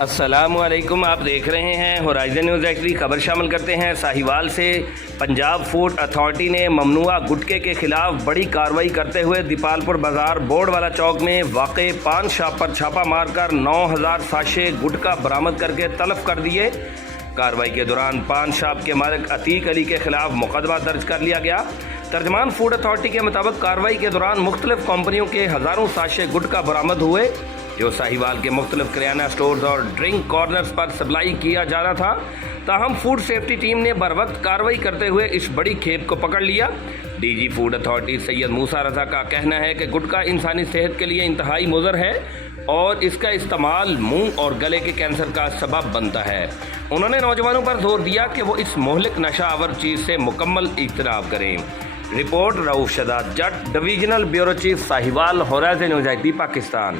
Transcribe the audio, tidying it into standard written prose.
السلام علیکم، آپ دیکھ رہے ہیں ہورائزن نیوز ایکچولی خبر شامل کرتے ہیں۔ ساہیوال سے پنجاب فوڈ اتھارٹی نے ممنوعہ گٹکے کے خلاف بڑی کارروائی کرتے ہوئے دیپال پور بازار بورڈ والا چوک میں واقع پان شاپ پر چھاپہ مار کر 9000 ساشے گٹکا برآمد کر کے تلف کر دیے۔ کارروائی کے دوران پان شاپ کے مالک عتیق علی کے خلاف مقدمہ درج کر لیا گیا۔ ترجمان فوڈ اتھارٹی کے مطابق کارروائی کے دوران مختلف کمپنیوں کے ہزاروں ساشے گٹکا برآمد ہوئے جو ساہیوال کے مختلف کریانہ سٹورز اور ڈرنک کارنرز پر سپلائی کیا جا رہا تھا۔ تاہم فوڈ سیفٹی ٹیم نے بروقت کارروائی کرتے ہوئے اس بڑی کھیپ کو پکڑ لیا۔ ڈی جی فوڈ اتھارٹی سید موسیٰ رضا کا کہنا ہے کہ گٹکا انسانی صحت کے لیے انتہائی مضر ہے اور اس کا استعمال منہ اور گلے کے کینسر کا سبب بنتا ہے۔ انہوں نے نوجوانوں پر زور دیا کہ وہ اس مہلک نشہ آور چیز سے مکمل اجتناب کریں۔ Report Rauf Shahzad Jutt, divisional bureau chief Sahiwal, Horizon News H D, Pakistan.